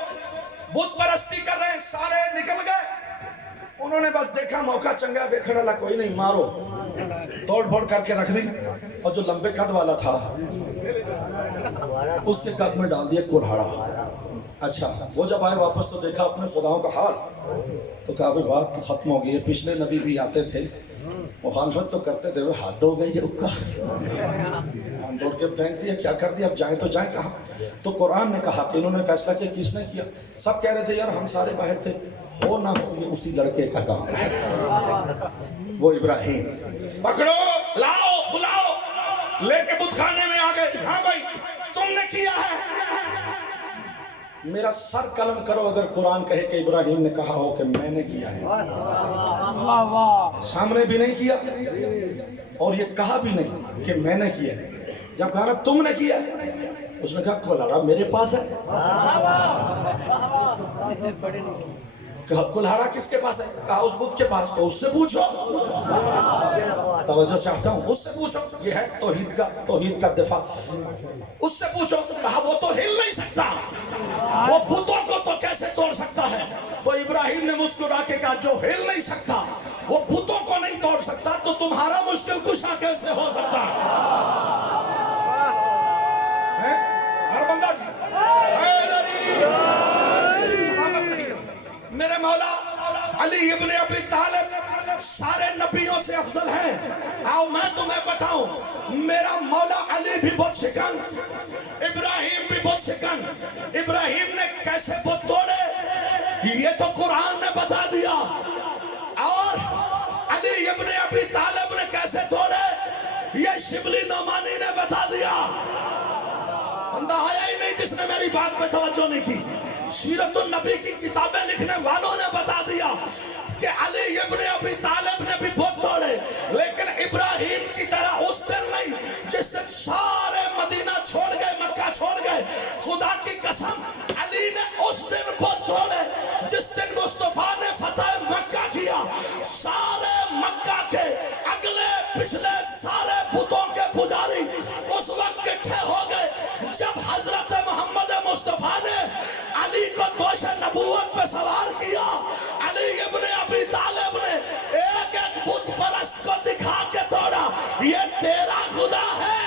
بت پرستی کر رہے ہیں، سارے نکل گئے، انہوں نے بس دیکھا موقع چنگا، دیکھنے والا کوئی نہیں، مارو، توڑ پھوڑ کر کے رکھ دی، اور جو لمبے قد والا تھا اس کے قد میں ڈال دیا کلہاڑا۔ اچھا وہ جب آئے واپس تو دیکھا اپنے خداؤں کا حال، تو کہا بھئی بات تو ختم ہو گئی ہے، پچھلے نبی بھی آتے تھے مخالفت تو کرتے تھے، وہ ہاتھ دھو گئی ہے اکا، ہم دوڑ کے پھینک دیا، کیا کر دیا، اب جائیں تو جائیں کہاں؟ تو قرآن نے کہا کہ انہوں نے فیصلہ کیا، کس نے کیا؟ سب کہہ رہے تھے یار ہم سارے باہر تھے، ہو نہ ہو یہ اسی لڑکے کا کام ہے، وہ ابراہیم، پکڑو لاؤ بلاؤ، لے کے بت خانے میں آ گئے، ہاں بھائی تم نے کیا ہے، میرا سر قلم کرو اگر قرآن کہے کہ ابراہیم نے کہا ہو کہ میں نے کیا ہے، سامنے بھی نہیں کیا اور یہ کہا بھی نہیں کہ میں نے کیا ہے، جب کہا نا تم نے کیا، اس نے کہا کلہاڑا میرے پاس ہے، کہا کلہاڑا کس کے پاس ہے؟ کہا اس بت کے پاس، تو اس سے پوچھو، توجہ چاہتا ہوں، اس سے پوچھو، یہ ہے توحید کا دفاع، اس سے پوچھو، کہا وہ تو ہل نہیں سکتا، وہ بتوں کو تو کیسے توڑ سکتا ہے؟ تو ابراہیم نے مسکرا کے کہا جو ہل نہیں سکتا وہ بتوں کو نہیں توڑ سکتا تو تمہارا مشکل کشا کیسے ہو سکتا ہے؟ ہر بندہ میرے مولا علی ابن ابی طالب سارے نبیوں سے افضل ہیں، آؤ میں تمہیں بتاؤں، میرا مولا علی بھی بت شکن، ابراہیم بھی بت شکن، ابراہیم نے کیسے بت توڑے یہ تو قرآن نے بتا دیا، اور علی ابن ابی طالب نے کیسے توڑے یہ شبلی نعمانی نے بتا دیا۔ بندہ آیا ہی نہیں جس نے میری بات پہ توجہ نہیں کی، سیرت النبی کی کتابیں لکھنے والوں نے بتا دیا کہ علی ابن ابی طالب نے بھی بت توڑے، لیکن ابراہیم کی طرح اس دن نہیں جس دن سارے مدینہ چھوڑ گئے، مکہ چھوڑ گئے، خدا کی قسم علی نے اس دن بت توڑے جس دن مصطفیٰ نے فتح مکہ کیا، سارے مکہ کے اگلے پچھلے سارے بتوں کے پجاری اس وقت اکٹھے ہو گئے جب حضرت محمد مصطفیٰ نے علی کو دوش نبوت پہ سوار کیا، علی ابن ابی طالب نے ایک ایک بت پرست کو دکھا کے توڑا، یہ تیرا خدا ہے۔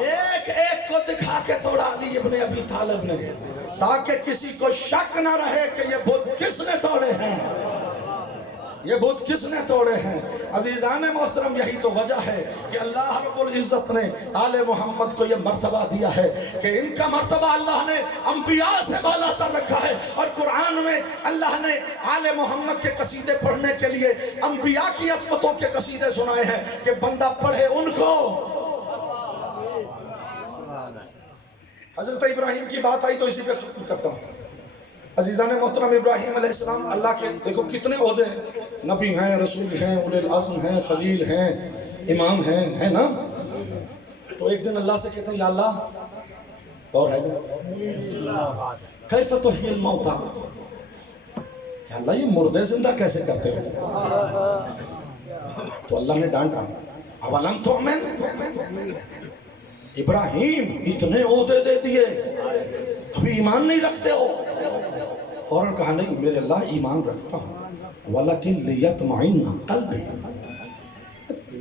ایک ایک کو دکھا کے توڑا علی ابن ابی طالب نے، تاکہ کسی کو شک نہ رہے کہ یہ بت کس نے توڑے ہیں، یہ بت کس نے توڑے ہیں۔ عزیزان محترم یہی تو وجہ ہے کہ اللہ رب العزت نے آل محمد کو یہ مرتبہ دیا ہے کہ ان کا مرتبہ اللہ نے انبیاء سے بالا تر رکھا ہے، اور قرآن میں اللہ نے آل محمد کے قصیدے پڑھنے کے لیے انبیاء کی عظمتوں کے قصیدے سنائے ہیں کہ بندہ پڑھے ان کو۔ حضرت ابراہیم کی بات آئی تو اسی پہ ختم کرتا ہوں۔ عزیزان محترم ابراہیم علیہ السلام اللہ کے دیکھو کتنے عہدے ہیں، نبی ہیں، رسول ہیں، اولی العزم ہیں، خلیل ہیں، امام ہیں، ہے نا؟ تو ایک دن اللہ سے کہتے ہیں یا اللہ، اور ہے کیف تحیی الموتیٰ، یا اللہ یہ مردے زندہ کیسے کرتے ہو؟ تو اللہ نے ڈانٹا، اولم تؤمن، ابراہیم اتنے عہدے دے دیے ابھی ایمان نہیں رکھتے ہو؟ فوراً کہا نہیں میرے اللہ ایمان رکھتا ہوں، وَلَكِنْ لِيَطْمَئِنَّ قَلْبِي،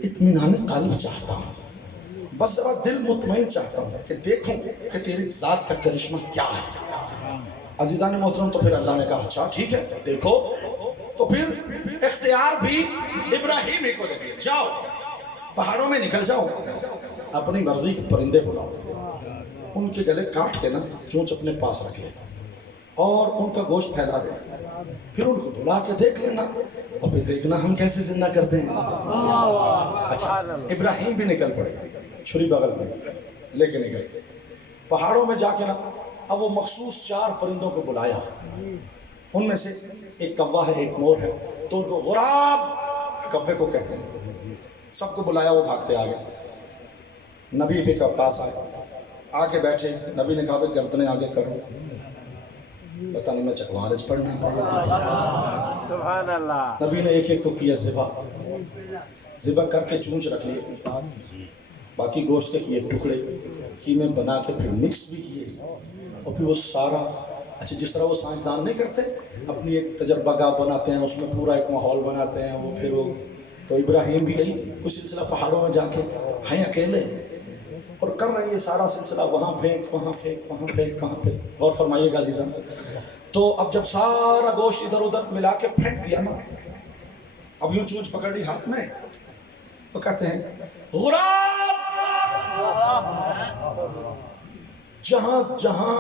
اطمینان قلب چاہتا ہوں، بس ذرا دل مطمئن چاہتا ہوں کہ دیکھوں کہ تیری ذات کا کرشمہ کیا ہے۔ عزیزان محترم تو پھر اللہ نے کہا اچھا ٹھیک ہے دیکھو، تو پھر اختیار بھی ابراہیم ہی کو دے دیا، جاؤ پہاڑوں میں نکل جاؤ، اپنی مرضی کے پرندے بلاؤ، ان کے گلے کاٹ کے نا چونچ اپنے پاس رکھ لے اور ان کا گوشت پھیلا دے، پھر ان کو بلا کے دیکھ لینا اور پھر دیکھنا ہم کیسے زندہ کرتے ہیں. اچھا ابراہیم بھی نکل پڑے چھری بغل میں لے کے نکل پہاڑوں میں جا کے نا. اب وہ مخصوص 4 پرندوں کو بلایا. ان میں سے ایک کوا ہے ایک مور ہے. تو ان کو غراب کوے کو کہتے ہیں. سب کو بلایا وہ بھاگتے آگے. نبی کے پاس آ کے بیٹھے. نبی نے کہا بھائی گردنیں آگے کرو. پتہ نہیں میں چکوالج پڑھنا ہے. سبحان اللہ. نبی نے ایک ایک کو کیا ذبح کر کے چونچ رکھ لیے. باقی گوشت کے کیے ٹکڑے قیمے بنا کے پھر مکس بھی کیے. اور پھر وہ سارا اچھا جس طرح وہ سائنسدان نہیں کرتے اپنی ایک تجربہ گاہ بناتے ہیں اس میں پورا ایک ماحول بناتے ہیں وہ پھر وہ. تو ابراہیم بھی یہی کچھ سلسلہ پہاڑوں میں جا کے ہیں اکیلے اور کر رہے ہیں یہ سارا سلسلہ. وہاں پھینک وہاں پھینک وہاں پھینک وہاں پھینک. غور فرمائیے گا عزیزاں. تو اب جب سارا گوشت ادھر ادھر ملا کے پھینک دیا نا اب یوں چونچ پکڑ لی ہاتھ میں تو کہتے ہیں غراب. جہاں جہاں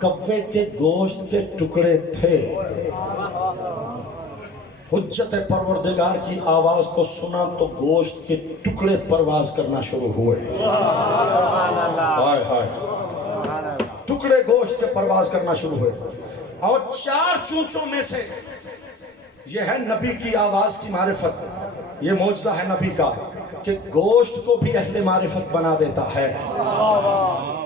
کوے کے گوشت کے ٹکڑے تھے حجت پروردگار کی آواز کو سنا تو گوشت کے ٹکڑے پرواز کرنا شروع ہوئے. ہائے ہائے ٹکڑے گوشت کے پرواز کرنا شروع ہوئے. اور 4 چونچوں میں سے یہ ہے نبی کی آواز کی معرفت. یہ معجزہ ہے نبی کا کہ گوشت کو بھی اہل معرفت بنا دیتا ہے.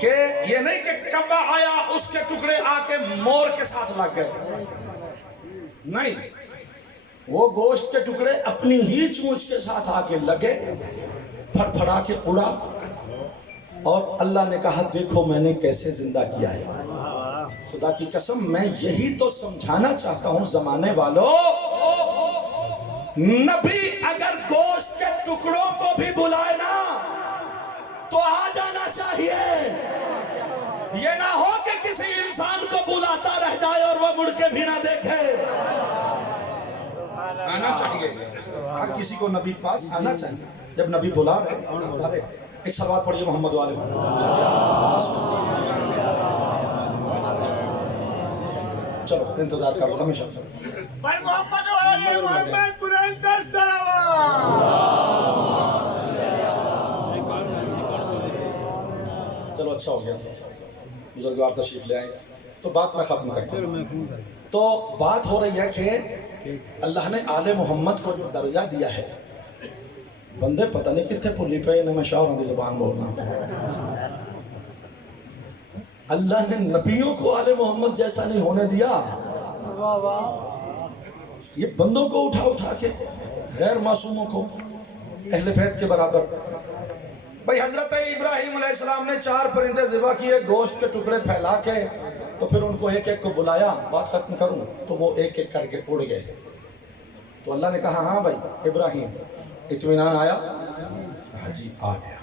کہ یہ نہیں کہ کوا آیا اس کے ٹکڑے آ کے مور کے ساتھ لگ گئے. نہیں وہ گوشت کے ٹکڑے اپنی ہی چونچ کے ساتھ آ کے لگے پھڑ پھڑا کے اڑا. اور اللہ نے کہا دیکھو میں نے کیسے زندہ کیا ہے. خدا کی قسم میں یہی تو سمجھانا چاہتا ہوں زمانے والوں. نبی اگر گوشت کے ٹکڑوں کو بھی بلائے نا تو آ جانا چاہیے. یہ نہ ہو کہ کسی انسان کو بلاتا رہ جائے اور وہ مڑ کے بھی نہ دیکھے. آنا چاہیے. ہر کسی کو نبی کے پاس آنا چاہیے. جب نبی بلا رہے ایک صلوات پڑھیے محمد والے. چلو انتظار کرو ہمیشہ. محمد والے محمد بلند صلوات. چلو اچھا ہو گیا بزرگوار تشریف لے آئے. تو بات میں ختم کرتا ہوں. تو بات ہو رہی ہے کہ اللہ نے آل محمد کو جو درجہ دیا ہے بندے پتہ نہیں کتنے پھلی پہ انہیں میں شاعروں کی زبان بولنا. اللہ نے نبیوں کو آل محمد جیسا نہیں ہونے دیا. یہ بندوں کو اٹھا اٹھا کے غیر معصوموں کو اہل بیت کے برابر. بھائی حضرت ابراہیم علیہ السلام نے 4 پرندے ذبح کیے گوشت کے ٹکڑے پھیلا کے. تو پھر ان کو ایک ایک کو بلایا. بات ختم کروں تو وہ ایک ایک کر کے اڑ گئے. تو اللہ نے کہا ہاں بھائی ابراہیم اطمینان آیا. ہاں جی آ گیا.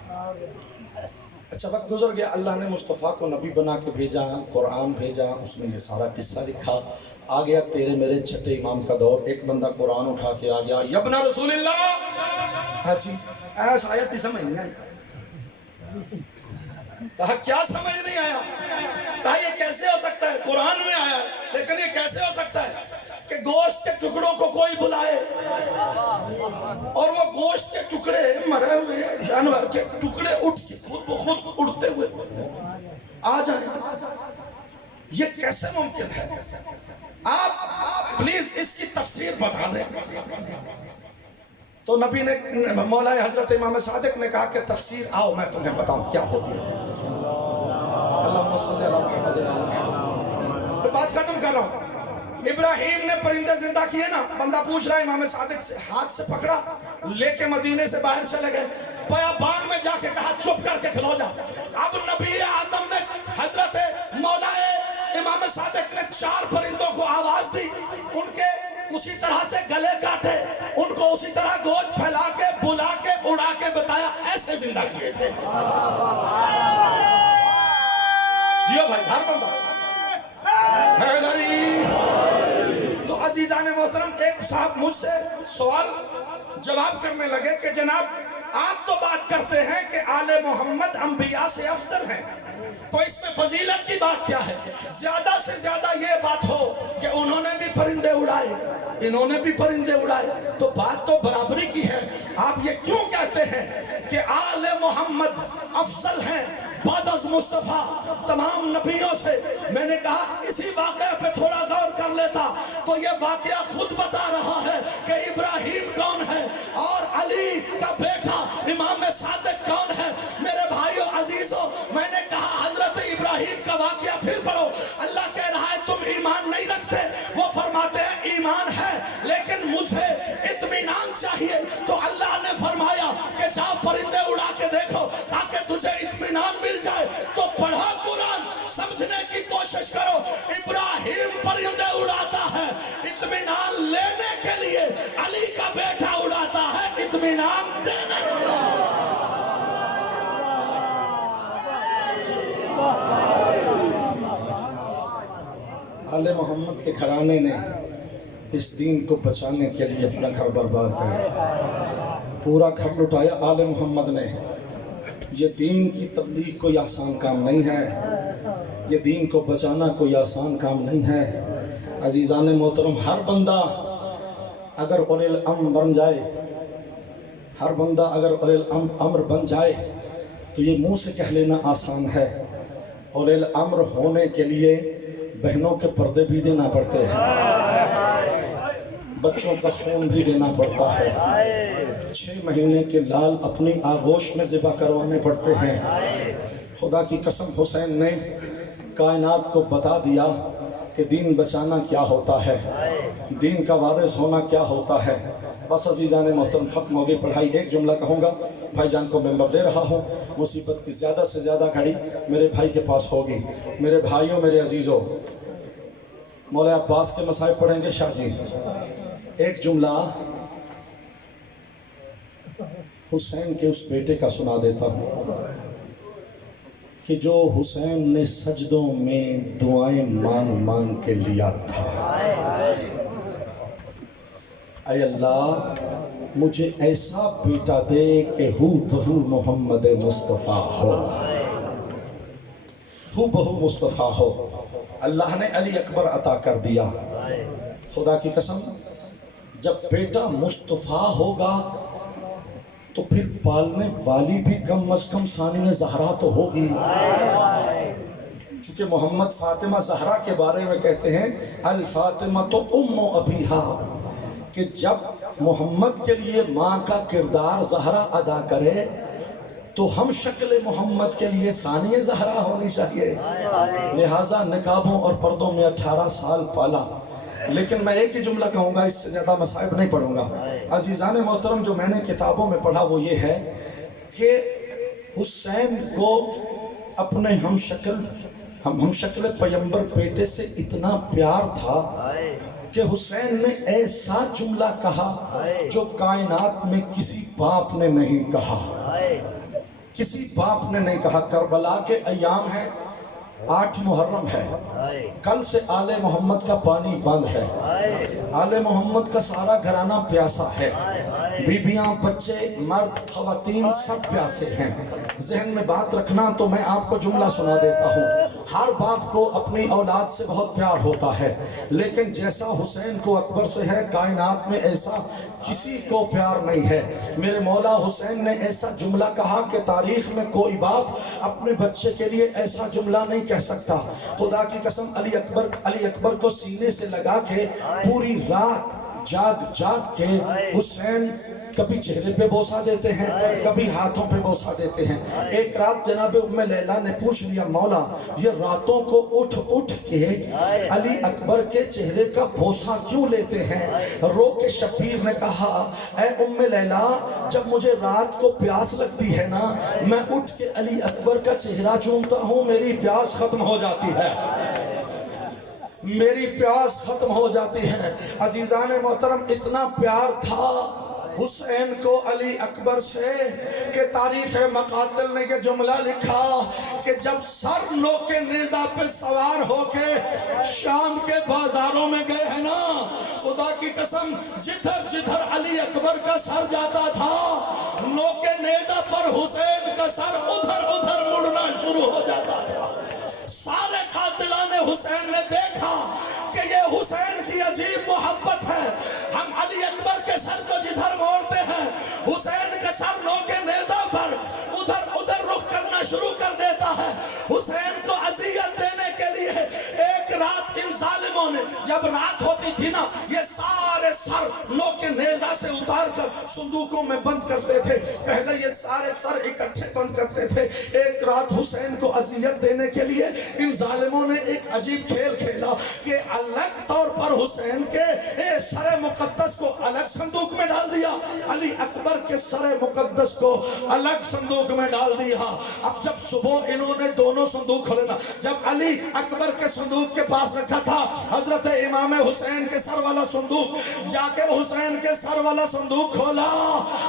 اچھا وقت گزر گیا. اللہ نے مصطفیٰ کو نبی بنا کے بھیجا قرآن بھیجا. اس میں یہ سارا قصہ لکھا. آ گیا تیرے میرے چھٹے امام کا دور. ایک بندہ قرآن اٹھا کے آ گیا یا ابن رسول اللہ. ہاں جی ایس آیت نہیں سمجھ نہیں آئی. کہا کیا سمجھ نہیں آیا. کہا یہ کیسے ہو سکتا ہے قرآن میں آیا لیکن یہ کیسے ہو سکتا ہے کہ گوشت کے ٹکڑوں کو کوئی بلائے اور وہ گوشت کے ٹکڑے مرے ہوئے جانور کے ٹکڑے اٹھ کے خود بخود اڑتے ہوئے آ جائیں. یہ کیسے ممکن ہے. آپ پلیز اس کی تفسیر بتا دیں. تو نبی نے مولا حضرت امام صادق نے کہا کہ تفسیر آؤ میں تمہیں بتاؤں کیا ہوتی ہے. اللہم صلی اللہ محمد علیہ وسلم. بات ختم کر رہا ہوں. ابراہیم نے پرندے زندہ کیے نا. بندہ پوچھ رہا ہے امام صادق سے ہاتھ سے پکڑا لے کے مدینے سے باہر چلے گئے. بیابان میں جا کے کہا چپ کر کے کھلو جا. اب نبی اعظم نے حضرت مولا امام صادق نے 4 پرندوں کو آواز دی. ان کے اسی طرح سے گلے کاٹے. ان کو اسی طرح گود پھیلا کے بلا کے اڑا کے بتایا ایسے زندہ کیے تھے. جیو بھائی ہر بندہ حیدری. تو عزیزان محترم ایک صاحب مجھ سے سوال جواب کرنے لگے کہ جناب آپ تو بات کرتے ہیں کہ آل محمد انبیاء سے افضل ہیں تو اس میں فضیلت کی بات کیا ہے؟ زیادہ سے زیادہ یہ بات ہو کہ انہوں نے بھی پرندے اڑائے، انہوں نے بھی پرندے اڑائے، تو بات تو برابری کی ہے۔ آپ یہ کیوں کہتے ہیں کہ آل محمد افضل ہیں بعد از مصطفیٰ تمام نبیوں سے؟ میں نے کہا اسی واقعہ پہ تھوڑا غور کر لیتا تو یہ واقعہ خود بتا رہا ہے کہ ابراہیم کون ہے اور علی کا بیٹا امام صادق کون ہے۔ میرے بھائیوں عزیزوں، میں نے کہا حضرت ابراہیم کا واقعہ پھر پڑھو۔ اللہ کہہ رہا ہے تم ایمان نہیں رکھتے، وہ فرماتے ہیں ایمان ہے لیکن مجھے اطمینان چاہیے، تو اللہ نے فرمایا کہ جاؤ پرندے اڑا کے دیکھو تاکہ تجھے اطمینان مل جائے۔ تو پڑھا قرآن، سمجھنے کی کوشش کرو۔ ابراہیم پرندے اڑاتا ہے اطمینان لینے کے لیے، علی کا بیٹا اڑاتا ہے اطمینان دینے کے لیے۔ آل محمد کے گھرانے نے اس دین کو بچانے کے لیے اپنا گھر برباد کیا، پورا گھر لٹایا آل محمد نے۔ یہ دین کی تبلیغ کوئی آسان کام نہیں ہے، یہ دین کو بچانا کوئی آسان کام نہیں ہے۔ عزیزان محترم، ہر بندہ اگر اولی الامر بن جائے، ہر بندہ اگر اولی الامر بن جائے تو یہ منہ سے کہہ لینا آسان ہے۔ اولی الامر ہونے کے لیے بہنوں کے پردے بھی دینا پڑتے ہیں، بچوں کا خون بھی دینا پڑتا ہے، 6 مہینے کے لال اپنی آغوش میں ذبح کروانے پڑتے ہیں۔ خدا کی قسم حسین نے کائنات کو بتا دیا کہ دین بچانا کیا ہوتا ہے، دین کا وارث ہونا کیا ہوتا ہے۔ بس عزیزان محترم، ختم ہوگی پڑھائی۔ ایک جملہ کہوں گا، بھائی جان کو ممبر دے رہا ہوں، مصیبت کی زیادہ سے زیادہ گھڑی میرے بھائی کے پاس ہوگی۔ میرے بھائیوں، میرے عزیزوں، مولا عباس کے مصائب پڑھیں گے شاہ جی۔ ایک جملہ حسین کے اس بیٹے کا سنا دیتا ہوں کہ جو حسین نے سجدوں میں دعائیں مانگ مانگ کے لیا تھا۔ اے اللہ مجھے ایسا بیٹا دے کہ ہو بہو محمد مصطفیٰ ہو مصطفیٰ ہو۔ اللہ نے علی اکبر عطا کر دیا۔ خدا کی قسم، جب بیٹا مصطفیٰ ہوگا تو پھر پالنے والی بھی کم از کم ثانیہ زہرا تو ہوگی، چونکہ محمد فاطمہ زہرا کے بارے میں کہتے ہیں الفاطمہ تو ام ابیہا، کہ جب محمد کے لیے ماں کا کردار زہرا ادا کرے تو ہم شکل محمد کے لیے ثانیہ زہرا ہونی چاہیے۔ لہٰذا نقابوں اور پردوں میں 18 سال پالا۔ لیکن میں ایک ہی جملہ کہوں گا، اس سے زیادہ مصائب نہیں پڑھوں گا۔ عزیزان محترم، جو میں نے کتابوں میں پڑھا وہ یہ ہے کہ حسین کو اپنے ہم شکل پیمبر بیٹے سے اتنا پیار تھا کہ حسین نے ایسا جملہ کہا جو کائنات میں کسی باپ نے نہیں کہا، کسی باپ نے نہیں کہا۔ کربلا کے ایام ہیں، 8 محرم ہے، کل سے آل محمد کا پانی بند ہے، آل محمد کا سارا گھرانہ پیاسا ہے، بیبیاں، بچے، مرد، خواتین سب پیاسے ہیں۔ ذہن میں بات رکھنا تو میں آپ کو جملہ سنا دیتا ہوں۔ ہر باپ کو اپنی اولاد سے بہت پیار ہوتا ہے، لیکن جیسا حسین کو اکبر سے ہے کائنات میں ایسا کسی کو پیار نہیں ہے۔ میرے مولا حسین نے ایسا جملہ کہا کہ تاریخ میں کوئی باپ اپنے بچے کے لیے ایسا جملہ نہیں کہہ سکتا۔ خدا کی قسم، علی اکبر کو سینے سے لگا کے پوری رات جاگ کے حسین کبھی چہرے پہ بوسہ دیتے ہیں، کبھی ہاتھوں پہ بوسہ دیتے ہیں۔ ایک رات جناب ام لیلہ نے پوچھ لیا، مولا یہ راتوں کو اٹھ کے علی اکبر کے چہرے کا بوسہ کیوں لیتے ہیں؟ رو کے شبیر نے کہا، اے ام لیلہ، جب مجھے رات کو پیاس لگتی ہے نا، میں اٹھ کے علی اکبر کا چہرہ چومتا ہوں، میری پیاس ختم ہو جاتی ہے، میری پیاس ختم ہو جاتی ہے۔ عزیزان محترم، اتنا پیار تھا حسین کو علی اکبر سے کہ تاریخ مقاتل نے یہ جملہ لکھا کہ جب سر نوکے نیزہ پہ سوار ہو کے شام کے بازاروں میں گئے ہیں نا، خدا کی قسم جدھر جدھر علی اکبر کا سر جاتا تھا نوکے نیزہ پر حسین کا سر ادھر ادھر مڑنا شروع ہو جاتا تھا. سارے قاتلان حسین نے دیکھا کہ یہ حسین کی عجیب محبت ہے. ہم علی اکبر کے سر کو جدھر موڑتے ہیں حسین کا سر نوکے نیزہ پر ادھر ادھر رخ کرنا شروع کر دیتا ہے. حسین کو اذیت دینے کے لیے ایک رات ان ظالموں نے, جب رات ہوتی تھی نا, یہ سارے سر نوکے نیزہ سے اتار کر صندوقوں میں بند کرتے تھے. پہلے یہ سارے سر اکٹھے بند کرتے تھے. ایک رات حسین کو اذیت دینے کے لیے ان ظالموں نے ایک عجیب کھیل کھیلا کہ الگ طور پر حسین کے سر مقدس کو الگ صندوق میں ڈال دیا, علی اکبر کے سر مقدس کو الگ صندوق میں ڈال دیا. اب جب صبح انہوں نے دونوں صندوق کھولے نا, جب علی اکبر کے صندوق کے پاس رکھا تھا حضرت امام حسین کے سر والا صندوق, جا کے حسین کے سر والا صندوق کھولا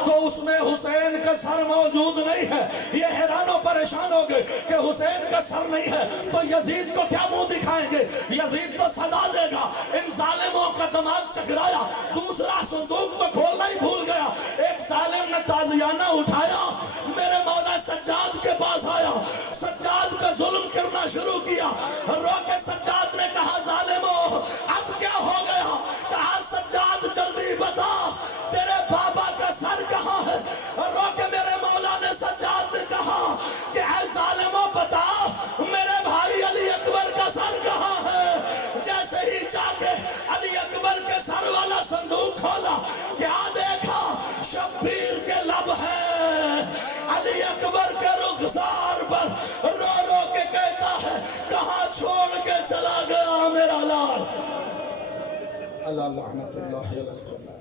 تو اس میں حسین کا سر موجود نہیں ہے. یہ حیران و پریشان ہو گئے کہ حسین کا سر نہیں ہے تو یزید کو کیا منہ دکھائیں گے, یزید تو سزا دے گا. ان ظالموں کا دماغ چکرایا, دوسرا صندوق تو کھولنا ہی بھول گیا. ایک ظالم نے تازیانہ اٹھایا, میرے مولا سجاد کے پاس آیا, سجاد پہ ظلم کرنا شروع کیا. رو کے سجاد نے کہا ظالمو اب کیا ہو گیا؟ کہا سجاد جلدی بتا تیرے بابا کا سر کہاں ہے؟ رو کے میرے مولا نے سجاد نے کہا کہ اے ظالمو بتا میرے بھائی علی اکبر کا سر کہاں ہے؟ جیسے ہی جا کے علی اکبر کے سر والا صندوق کھولا, کیا دیکھا؟ شبیر کے لب ہے. علی اکبر کے رخسار پر رو رو کے کہتا ہے کہاں چھوڑ کے چلا گیا میرا لال. اللہ لعنت اللہ علیہ.